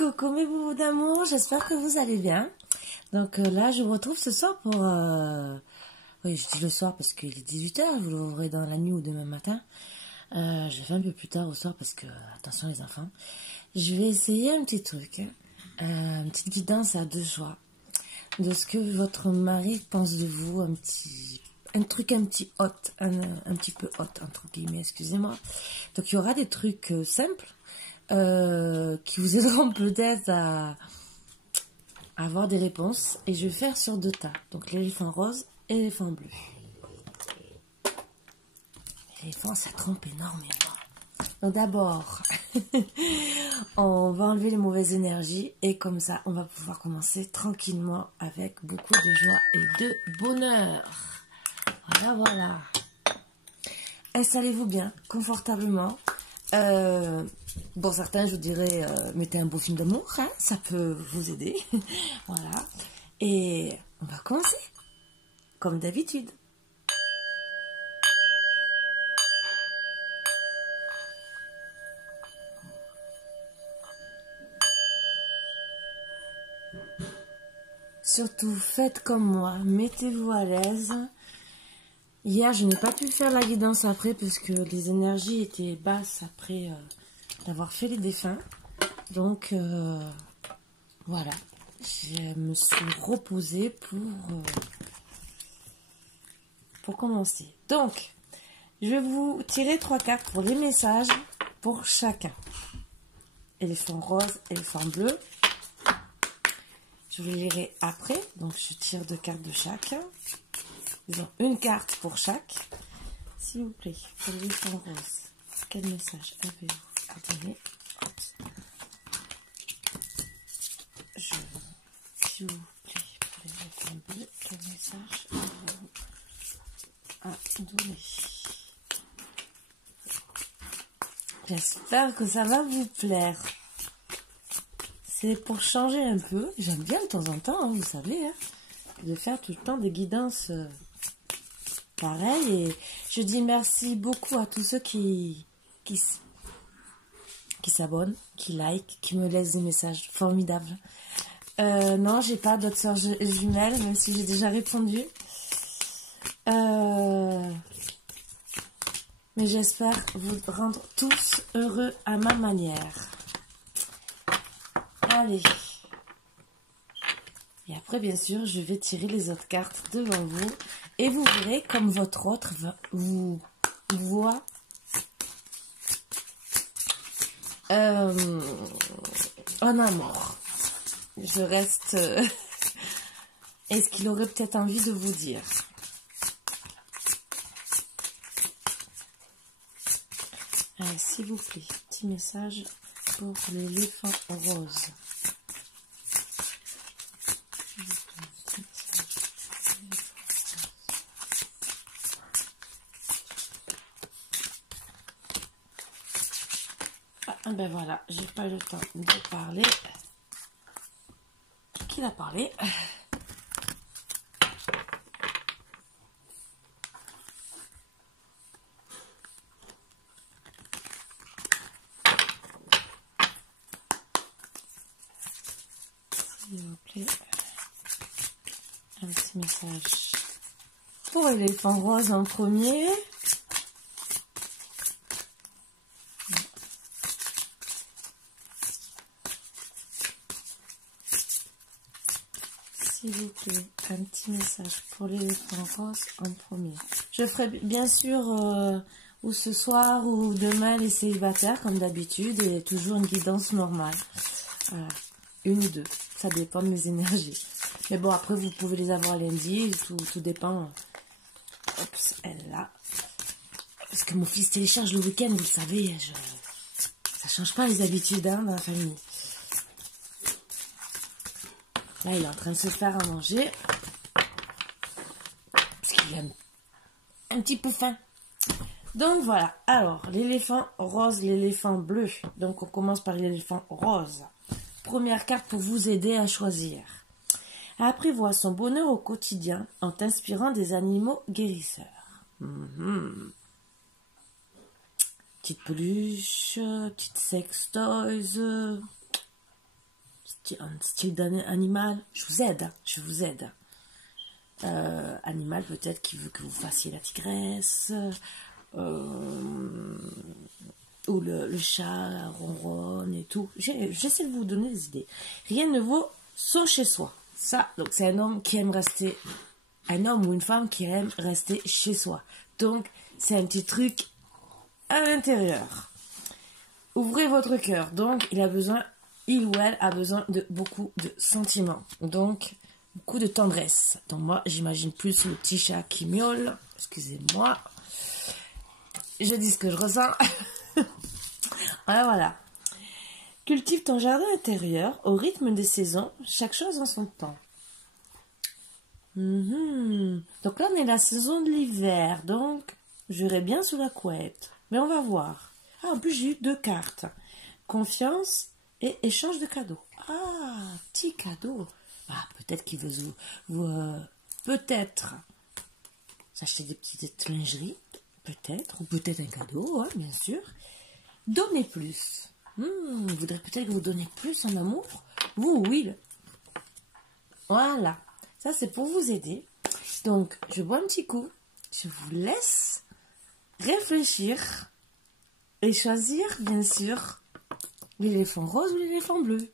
Coucou mes boubous d'amour, j'espère que vous allez bien. Donc là, je vous retrouve ce soir pour... Oui, je dis le soir parce qu'il est 18h, vous l'ouvrez dans la nuit ou demain matin. Je fais un peu plus tard au soir parce que, attention les enfants, je vais essayer un petit truc, une petite guidance à deux choix, de ce que votre mari pense de vous, un truc un petit hot, un petit peu hot, entre guillemets, excusez-moi. Donc il y aura des trucs simples, qui vous aideront peut-être à avoir des réponses. Et je vais faire sur deux tas. Donc l'éléphant rose et l'éléphant bleu. L'éléphant, ça trompe énormément. Donc d'abord, on va enlever les mauvaises énergies. Et comme ça, on va pouvoir commencer tranquillement avec beaucoup de joie et de bonheur. Voilà, voilà. Installez-vous bien, confortablement. Pour certains, je vous dirais, mettez un beau film d'amour, hein, ça peut vous aider. Voilà. Et on va commencer, comme d'habitude. Surtout, faites comme moi, mettez-vous à l'aise. Hier, je n'ai pas pu faire la guidance après, parce que les énergies étaient basses après d'avoir fait les défunts. Donc, voilà. Je me suis reposée pour commencer. Donc, je vais vous tirer 3 cartes pour les messages pour chacun. Éléphant rose, éléphant bleu. Je vous les lirai après. Donc, je tire 2 cartes de chacun. Disons une carte pour chaque. S'il vous plaît, pour l'éléphant rose, quel message avez-vous à donner? S'il vous plaît, pour l'éléphant bleu, quel message avez-vous à donner? J'espère que ça va vous plaire. C'est pour changer un peu. J'aime bien de temps en temps, hein, vous savez, hein, de faire tout le temps des guidances pareilles. Et je dis merci beaucoup à tous ceux qui s'abonnent, qui like, qui me laissent des messages formidables. Non, j'ai pas d'autres sœurs jumelles, même si j'ai déjà répondu. Mais j'espère vous rendre tous heureux à ma manière. Allez. Et après, bien sûr, je vais tirer les autres cartes devant vous. Et vous verrez comme votre autre vous voit en amour. Je reste... Est-ce qu'il aurait peut-être envie de vous dire? Allez, s'il vous plaît, petit message pour l'éléphant rose. Ah ben voilà, j'ai pas eu le temps de parler. Qui a parlé? S'il vous plaît, un petit message pour l'éléphant rose en premier. S'il vous plaît, un petit message pour l'éléphant rose en premier. Je ferai bien sûr ou ce soir ou demain les célibataires comme d'habitude et toujours une guidance normale. Voilà. Une ou deux, ça dépend de mes énergies. Mais bon, après vous pouvez les avoir lundi, tout dépend. Oups, elle est là. Parce que mon fils télécharge le week-end, vous le savez, ça change pas les habitudes hein, dans la famille. Là, il est en train de se faire à manger. Parce qu'il a un petit peu faim. Donc voilà. Alors, l'éléphant rose, l'éléphant bleu. Donc on commence par l'éléphant rose. Première carte pour vous aider à choisir. Apprivoise son bonheur au quotidien en t'inspirant des animaux guérisseurs. Petite peluche, petite sextoys. un style d'animal, je vous aide, hein, je vous aide. Animal peut-être qui veut que vous fassiez la tigresse, ou le chat ronronne et tout. J'essaie de vous donner des idées. Rien ne vaut son chez soi. Ça, donc c'est un homme qui aime rester, un homme ou une femme qui aime rester chez soi. Donc c'est un petit truc à l'intérieur. Ouvrez votre cœur. Donc il ou elle a besoin de beaucoup de sentiments. Donc beaucoup de tendresse. Donc moi j'imagine plus le petit chat qui miaule. Excusez-moi. Je dis ce que je ressens. Voilà. Cultive ton jardin intérieur au rythme des saisons, chaque chose en son temps. Donc là, on est la saison de l'hiver, donc j'irai bien sous la couette. Mais on va voir. Ah, en plus, j'ai eu 2 cartes. Confiance et échange de cadeaux. Ah, petit cadeau. Ah, peut-être qu'il veut peut-être s'acheter des petites lingeries, peut-être, ou peut-être un cadeau, hein, bien sûr. Donnez plus. Il voudrait peut-être que vous donnez plus en amour. Vous, oui. Voilà. Ça, c'est pour vous aider. Donc, je bois un petit coup. Je vous laisse réfléchir et choisir, bien sûr, l'éléphant rose ou l'éléphant bleu.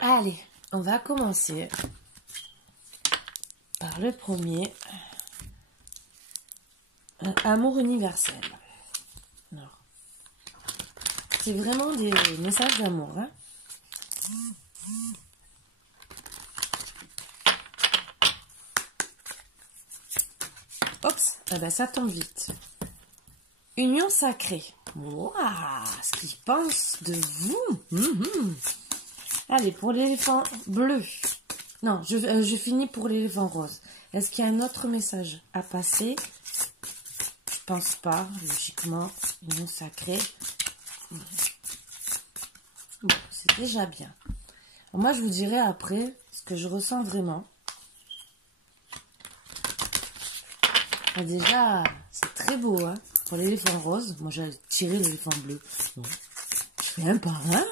Allez, on va commencer par le premier. Amour universel. C'est vraiment des messages d'amour. Hein. Oups, ah ben ça tombe vite. Union sacrée. Waouh, ce qu'ils pensent de vous. Allez, pour l'éléphant bleu. Non, je finis pour l'éléphant rose. Est-ce qu'il y a un autre message à passer? Je pense pas, logiquement. Union sacrée. Bon, c'est déjà bien. Alors moi, je vous dirai après ce que je ressens vraiment. Ah, déjà, c'est très beau, hein. Pour l'éléphant rose, moi j'ai tiré l'éléphant bleu. Bon, je fais un par un.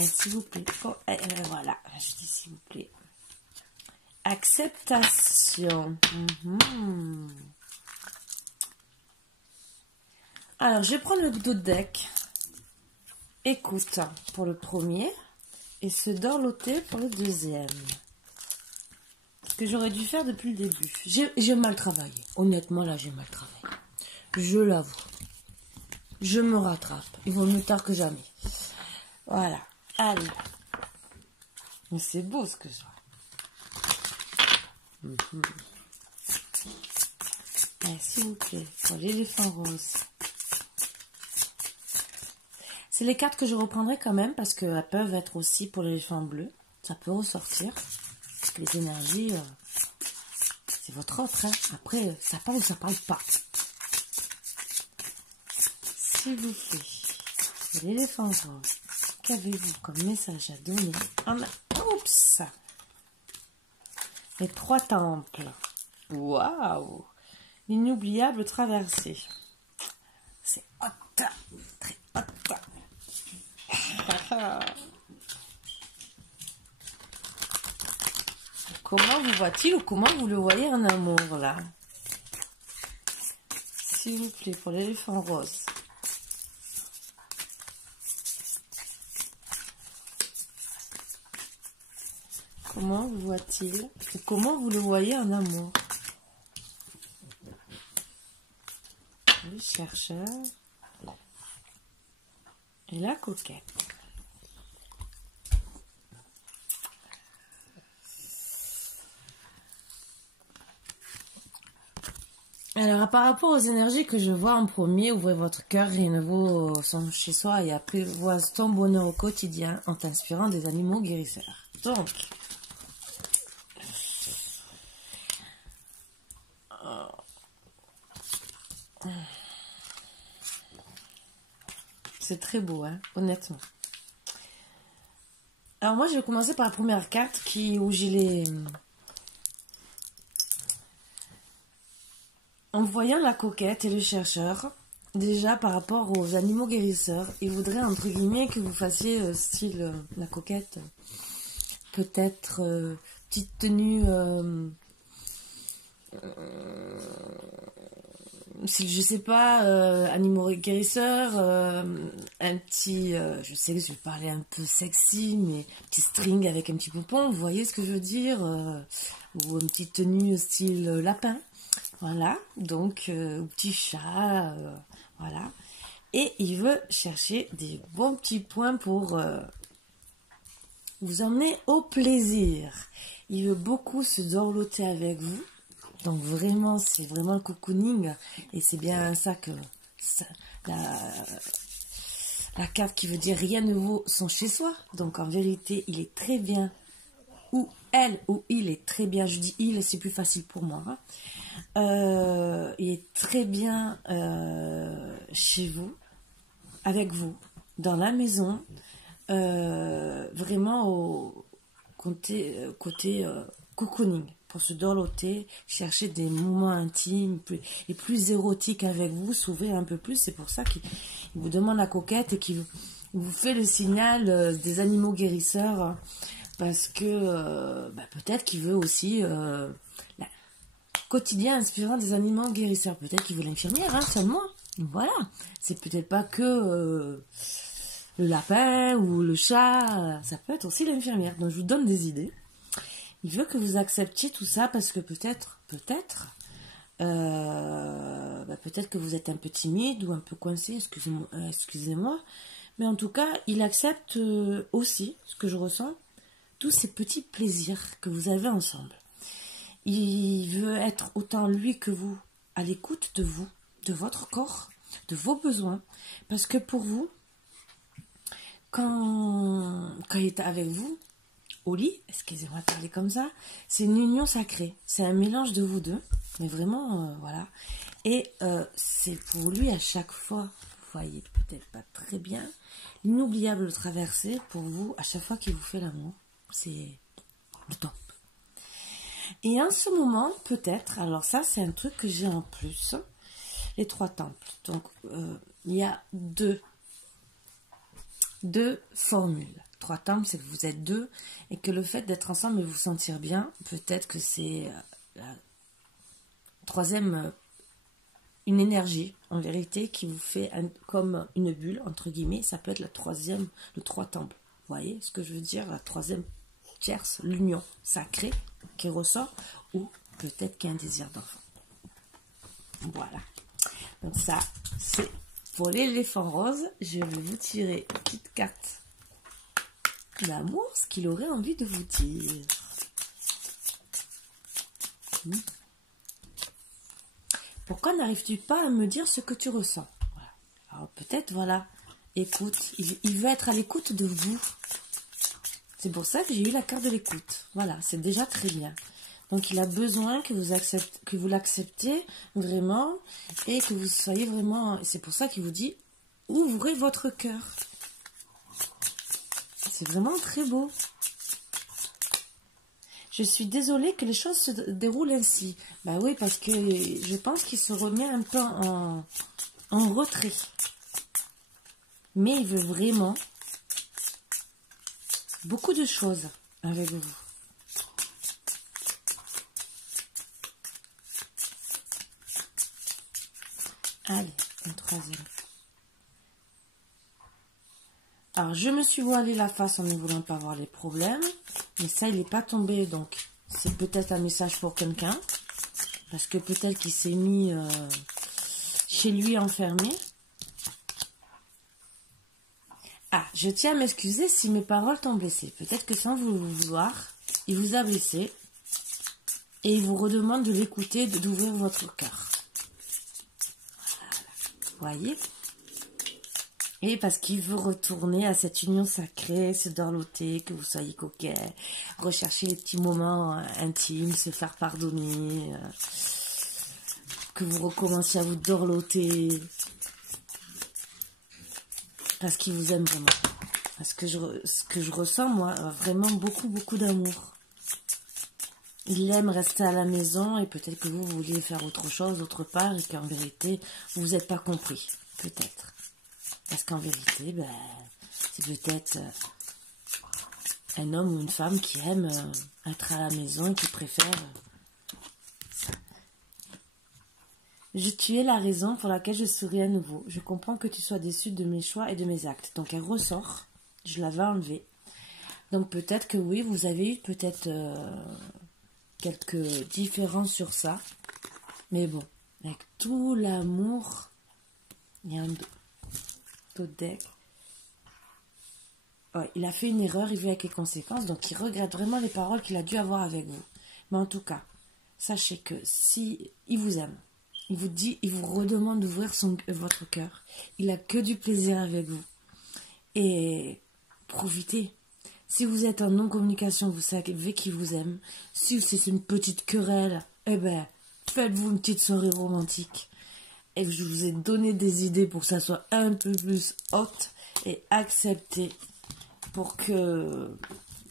S'il vous plaît. Oh, voilà, je dis s'il vous plaît. Acceptation. Alors, je vais prendre le dos de deck. Écoute pour le premier. Et ce dorloté pour le deuxième. Ce que j'aurais dû faire depuis le début. J'ai mal travaillé. Honnêtement, là, j'ai mal travaillé. Je l'avoue. Je me rattrape. Il vaut mieux tard que jamais. Voilà. Allez. Mais c'est beau ce que je vois. Allez, s'il vous plaît. Pour l'éléphant rose. C'est les cartes que je reprendrai quand même parce qu'elles peuvent être aussi pour l'éléphant bleu. Ça peut ressortir. Parce que les énergies, c'est votre offre. Hein. Après, ça parle ou ça parle pas. S'il vous plaît, pour l'éléphant rose, qu'avez-vous comme message à donner? Oups! Les 3 temples. Waouh! Inoubliable traversée. C'est hot. Très hot. Comment vous voit-il ou comment vous le voyez en amour là? S'il vous plaît, pour l'éléphant rose. Comment vous voit-il ou comment vous le voyez en amour? Le chercheur et la coquette. Alors, par rapport aux énergies que je vois en premier, ouvrez votre cœur, rien ne vaut son chez soi et apprivoise ton bonheur au quotidien en t'inspirant des animaux guérisseurs. Donc, c'est très beau, hein, honnêtement. Alors moi, je vais commencer par la première carte où j'ai En voyant la coquette et le chercheur, déjà par rapport aux animaux guérisseurs, il voudrait entre guillemets que vous fassiez style la coquette, peut-être petite tenue, si je sais pas, animaux guérisseurs, un petit, je sais que je vais parler un peu sexy, mais petit string avec un petit pompon, vous voyez ce que je veux dire, ou une petite tenue style lapin. Voilà, donc petit chat, voilà. Et il veut chercher des bons petits points pour vous emmener au plaisir. Il veut beaucoup se dorloter avec vous. Donc vraiment, c'est vraiment le cocooning. Et c'est bien ça que la carte qui veut dire rien ne vaut son chez soi. Donc en vérité, il est très bien. Ou elle ou il est très bien. Je dis il, c'est plus facile pour moi. Hein. Il est très bien chez vous, avec vous, dans la maison, vraiment au côté cocooning, pour se dorloter, chercher des moments intimes et plus érotiques avec vous, s'ouvrir un peu plus. C'est pour ça qu'il vous demande la coquette et qu'il vous fait le signal des animaux guérisseurs, parce que peut-être qu'il veut aussi quotidien inspirant des animaux guérisseurs. Peut-être qu'il veut l'infirmière, hein, seulement. Voilà. C'est peut-être pas que le lapin ou le chat. Ça peut être aussi l'infirmière. Donc je vous donne des idées. Il veut que vous acceptiez tout ça parce que peut-être que vous êtes un peu timide ou un peu coincé. Excusez-moi. Mais en tout cas, il accepte aussi ce que je ressens. Tous ces petits plaisirs que vous avez ensemble. Il veut être autant lui que vous, à l'écoute de vous, de votre corps, de vos besoins. Parce que pour vous, quand il est avec vous, au lit, excusez-moi de parler comme ça, c'est une union sacrée. C'est un mélange de vous deux, mais vraiment, voilà. Et c'est pour lui à chaque fois, vous voyez peut-être pas très bien, l'inoubliable traversée pour vous, à chaque fois qu'il vous fait l'amour. C'est le top. Et en ce moment, peut-être, alors ça c'est un truc que j'ai en plus, les 3 temples. Donc, il y a deux formules. 3 temples, c'est que vous êtes 2 et que le fait d'être ensemble et vous sentir bien, peut-être que c'est la troisième, une énergie, en vérité, qui vous fait comme une bulle, entre guillemets. Ça peut être la troisième, le 3 temples. Vous voyez ce que je veux dire? La troisième tierce, l'union sacrée qui ressort, ou peut-être qu'il y a un désir d'enfant. Voilà. Donc ça, c'est pour l'éléphant rose. Je vais vous tirer une petite carte d'amour, ce qu'il aurait envie de vous dire. Pourquoi n'arrives-tu pas à me dire ce que tu ressens? Voilà. Alors peut-être, voilà, écoute, il veut être à l'écoute de vous. C'est pour ça que j'ai eu la carte de l'écoute. Voilà, c'est déjà très bien. Donc il a besoin que vous l'acceptiez vraiment et que vous soyez vraiment... C'est pour ça qu'il vous dit, ouvrez votre cœur. C'est vraiment très beau. Je suis désolée que les choses se déroulent ainsi. Bah oui, parce que je pense qu'il se remet un peu en retrait. Mais il veut vraiment beaucoup de choses avec vous. Allez, un troisième. Alors, je me suis voilée la face en ne voulant pas voir les problèmes. Mais ça, il n'est pas tombé. Donc, c'est peut-être un message pour quelqu'un. Parce que peut-être qu'il s'est mis chez lui enfermé. Ah, je tiens à m'excuser si mes paroles t'ont blessé. Peut-être que sans vous vouloir, il vous a blessé. Et il vous redemande de l'écouter, d'ouvrir votre cœur. Voilà. Voyez? Et parce qu'il veut retourner à cette union sacrée, se dorloter, que vous soyez coquet, rechercher les petits moments intimes, se faire pardonner, que vous recommenciez à vous dorloter. Parce qu'il vous aime vraiment. Parce que ce que je ressens, moi, vraiment beaucoup, beaucoup d'amour. Il aime rester à la maison et peut-être que vous vouliez faire autre chose, autre part, et qu'en vérité, vous n'êtes pas compris. Peut-être. Parce qu'en vérité, ben, c'est peut-être un homme ou une femme qui aime être à la maison et qui préfère... Tu es la raison pour laquelle je souris à nouveau. Je comprends que tu sois déçu de mes choix et de mes actes. Donc elle ressort. Je l'avais enlevée. Donc peut-être que oui, vous avez eu peut-être quelques différences sur ça. Mais bon, avec tout l'amour, il y a un autre deck. Ouais, il a fait une erreur, il vit avec les conséquences. Donc il regrette vraiment les paroles qu'il a dû avoir avec vous. Mais en tout cas, sachez que si il vous aime, il vous dit, il vous redemande d'ouvrir votre cœur. Il a que du plaisir avec vous. Et profitez. Si vous êtes en non-communication, vous savez qu'il vous aime. Si c'est une petite querelle, eh ben, faites-vous une petite soirée romantique. Et je vous ai donné des idées pour que ça soit un peu plus haute et accepté pour que,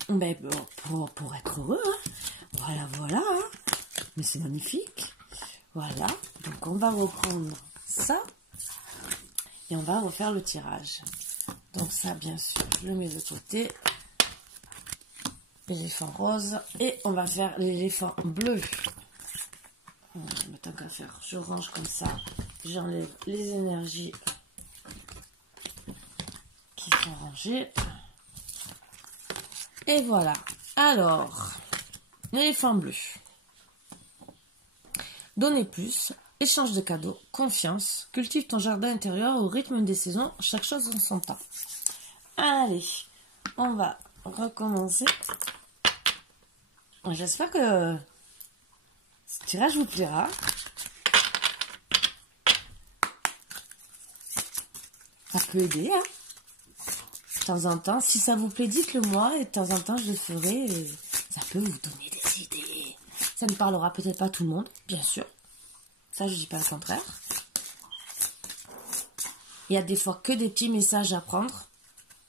ben, pour être heureux. Hein. Voilà, voilà. Hein. Mais c'est magnifique. Voilà, donc on va reprendre ça et on va refaire le tirage. Donc ça, bien sûr, je le mets de côté. L'éléphant rose et on va faire l'éléphant bleu. Mais tant qu'à faire, je range comme ça. J'enlève les énergies qui sont rangées. Et voilà. Alors, l'éléphant bleu. Donnez plus, échange de cadeaux, confiance, cultive ton jardin intérieur au rythme des saisons, chaque chose en son temps. Allez, on va recommencer. J'espère que ce tirage vous plaira. Ça peut aider, hein. De temps en temps, si ça vous plaît, dites-le moi et de temps en temps je le ferai. Ça peut vous donner des idées. Ça ne parlera peut-être pas à tout le monde, bien sûr. Ça, je dis pas le contraire. Il y a des fois que des petits messages à prendre.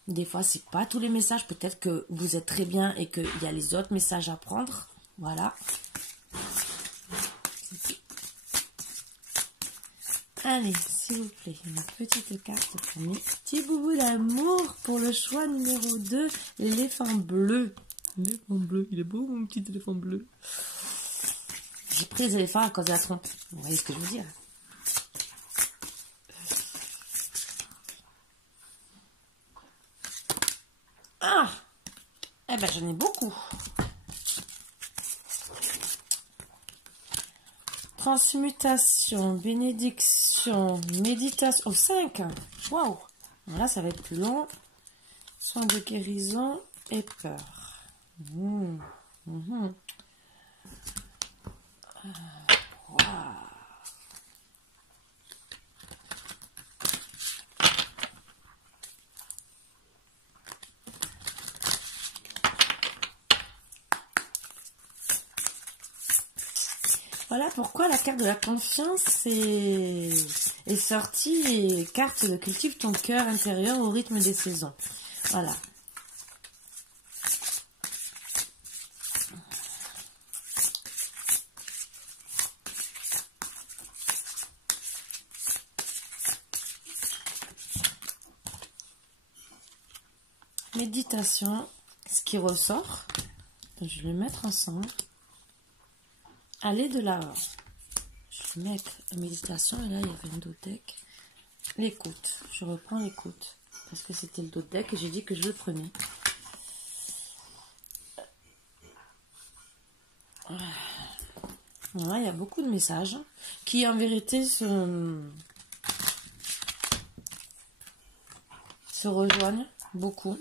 Des fois, c'est pas tous les messages. Peut-être que vous êtes très bien et qu'il y a les autres messages à prendre. Voilà. Allez, s'il vous plaît, une petite carte pour mes petits boubous d'amour pour le choix numéro 2, l'éléphant bleu. L'éléphant bleu, il est beau mon petit éléphant bleu. J'ai pris les éléphants à cause de la trompe. Vous voyez ce que je veux dire? Ah! Eh ben, j'en ai beaucoup. Transmutation, bénédiction, méditation. Oh, 5! Waouh! Là, ça va être plus long. Soin de guérison et peur. Wow. Voilà pourquoi la carte de la confiance est sortie et carte de cultive ton cœur intérieur au rythme des saisons. Voilà. Méditation, ce qui ressort, je vais le mettre ensemble. Aller de l'avant. Je vais mettre la méditation et là il y avait un dos deck. L'écoute, je reprends l'écoute parce que c'était le dos deck et j'ai dit que je le prenais. Voilà, il y a beaucoup de messages qui en vérité se rejoignent beaucoup.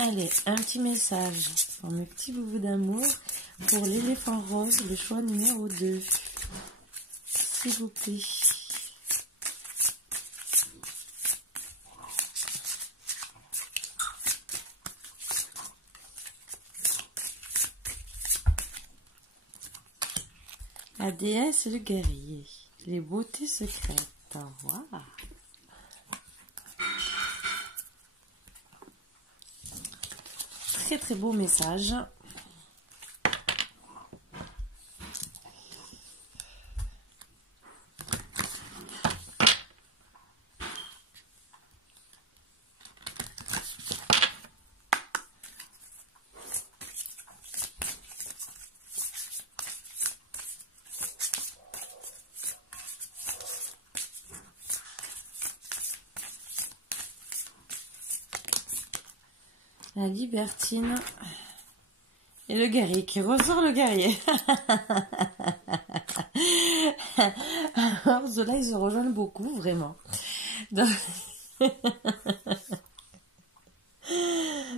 Allez, un petit message pour mes petits boubous d'amour pour l'éléphant rose, le choix numéro 2. S'il vous plaît. La déesse et le guerrier. Les beautés secrètes. Voilà. Très très beau message. La libertine et le guerrier qui ressort le guerrier. Alors, ceux-là, ils se rejoignent beaucoup, vraiment. Donc,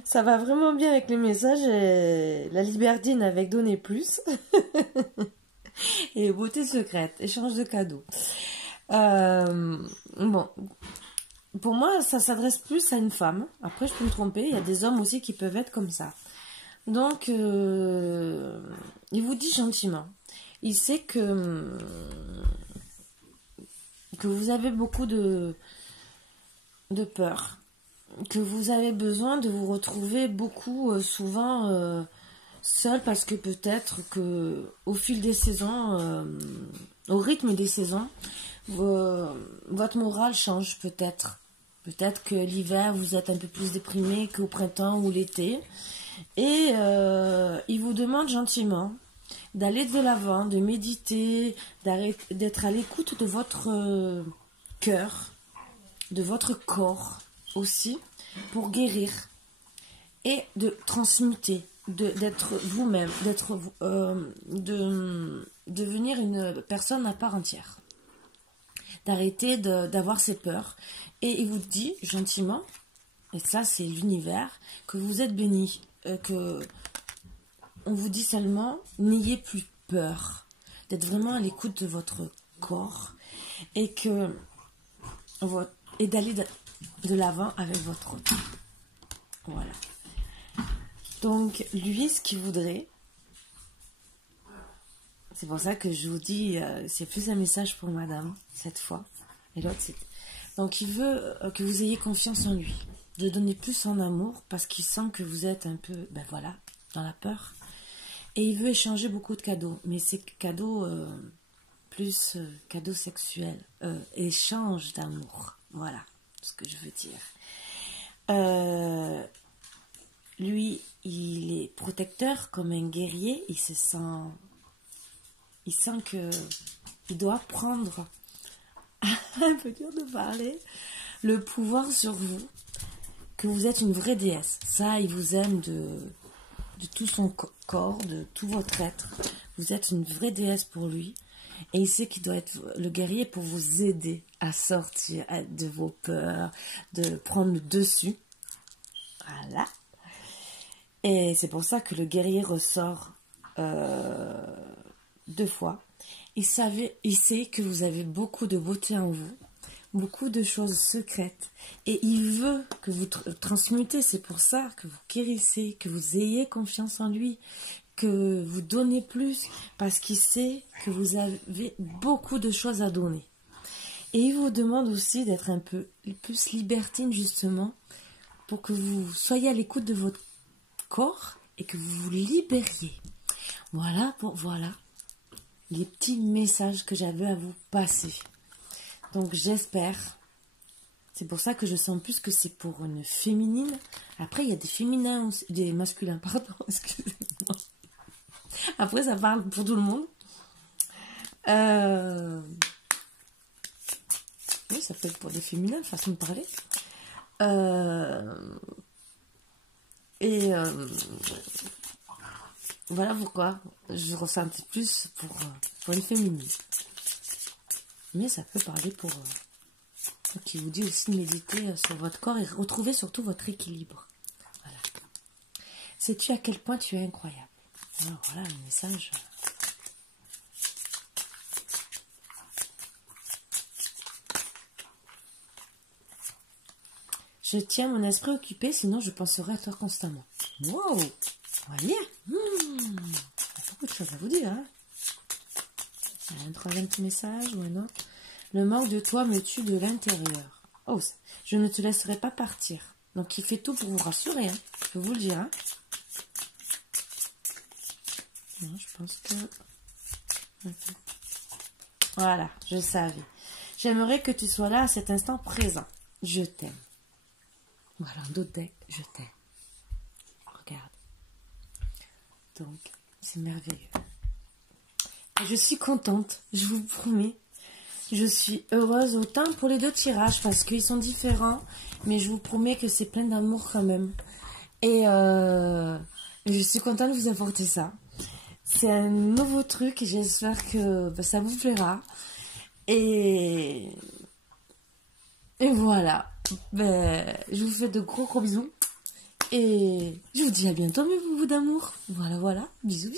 ça va vraiment bien avec les messages. Et la libertine avec donner plus. Et beauté secrète, échange de cadeaux. Bon. Pour moi, ça s'adresse plus à une femme. Après, je peux me tromper. Il y a des hommes aussi qui peuvent être comme ça. Donc, il vous dit gentiment. Il sait que vous avez beaucoup de peur. Que vous avez besoin de vous retrouver beaucoup, souvent, seul. Parce que peut-être que au fil des saisons, au rythme des saisons, votre morale change peut-être. Peut-être que l'hiver, vous êtes un peu plus déprimé qu'au printemps ou l'été. Et il vous demande gentiment d'aller de l'avant, de méditer, d'être à l'écoute de votre cœur, de votre corps aussi, pour guérir et de transmuter, d'être vous-même, de devenir une personne à part entière. D'arrêter d'avoir ces peurs. Et il vous dit gentiment, et ça c'est l'univers, que vous êtes béni, que on vous dit seulement, n'ayez plus peur, d'être vraiment à l'écoute de votre corps, et d'aller de l'avant avec votre autre. Voilà. Donc lui, ce qu'il voudrait, c'est pour ça que je vous dis, c'est plus un message pour madame, cette fois. Et l'autre, c'est... Donc, il veut que vous ayez confiance en lui. De donner plus en amour, parce qu'il sent que vous êtes un peu, ben voilà, dans la peur. Et il veut échanger beaucoup de cadeaux. Mais c'est cadeaux, plus cadeaux sexuels. Échange d'amour. Voilà ce que je veux dire. Lui, il est protecteur comme un guerrier. Il sent que il doit prendre, un peu dur de parler, le pouvoir sur vous, que vous êtes une vraie déesse. Ça, il vous aime de tout son corps, de tout votre être. Vous êtes une vraie déesse pour lui. Et il sait qu'il doit être le guerrier pour vous aider à sortir de vos peurs, de prendre le dessus. Voilà. Et c'est pour ça que le guerrier ressort 2 fois. Il sait que vous avez beaucoup de beauté en vous, beaucoup de choses secrètes. Et il veut que vous transmutez. C'est pour ça que vous guérissez, que vous ayez confiance en lui, que vous donnez plus, parce qu'il sait que vous avez beaucoup de choses à donner. Et il vous demande aussi d'être un peu plus libertine, justement, pour que vous soyez à l'écoute de votre corps et que vous vous libériez. Voilà les petits messages que j'avais à vous passer. Donc j'espère. C'est pour ça que je sens plus que c'est pour une féminine. Après, il y a des féminins aussi, des masculins, pardon, excusez-moi. Après, ça parle pour tout le monde. Oui, ça peut être pour des féminins, façon de parler. Voilà pourquoi je ressentais plus pour une féminine. Mais ça peut parler pour qui vous dit aussi de méditer sur votre corps et retrouver surtout votre équilibre. Voilà. Sais-tu à quel point tu es incroyable? Alors voilà le message. Je tiens mon esprit occupé, sinon je penserai à toi constamment. Wow! Voyez, il y a beaucoup de choses à vous dire. Hein, Un troisième petit message ou un autre. Le manque de toi me tue de l'intérieur. Oh, je ne te laisserai pas partir. Donc il fait tout pour vous rassurer, hein. Je peux vous le dire. Hein. Non, je pense que... Voilà, je savais. J'aimerais que tu sois là à cet instant présent. Je t'aime. Voilà, d'autres decks, je t'aime. Regarde. Donc, c'est merveilleux. Et je suis contente, je vous promets. Je suis heureuse autant pour les deux tirages parce qu'ils sont différents. Mais je vous promets que c'est plein d'amour quand même. Et je suis contente de vous apporter ça. C'est un nouveau truc et j'espère que ça vous plaira. Et voilà. Je vous fais de gros bisous. Et je vous dis à bientôt mes boubous d'amour. Voilà. Bisous.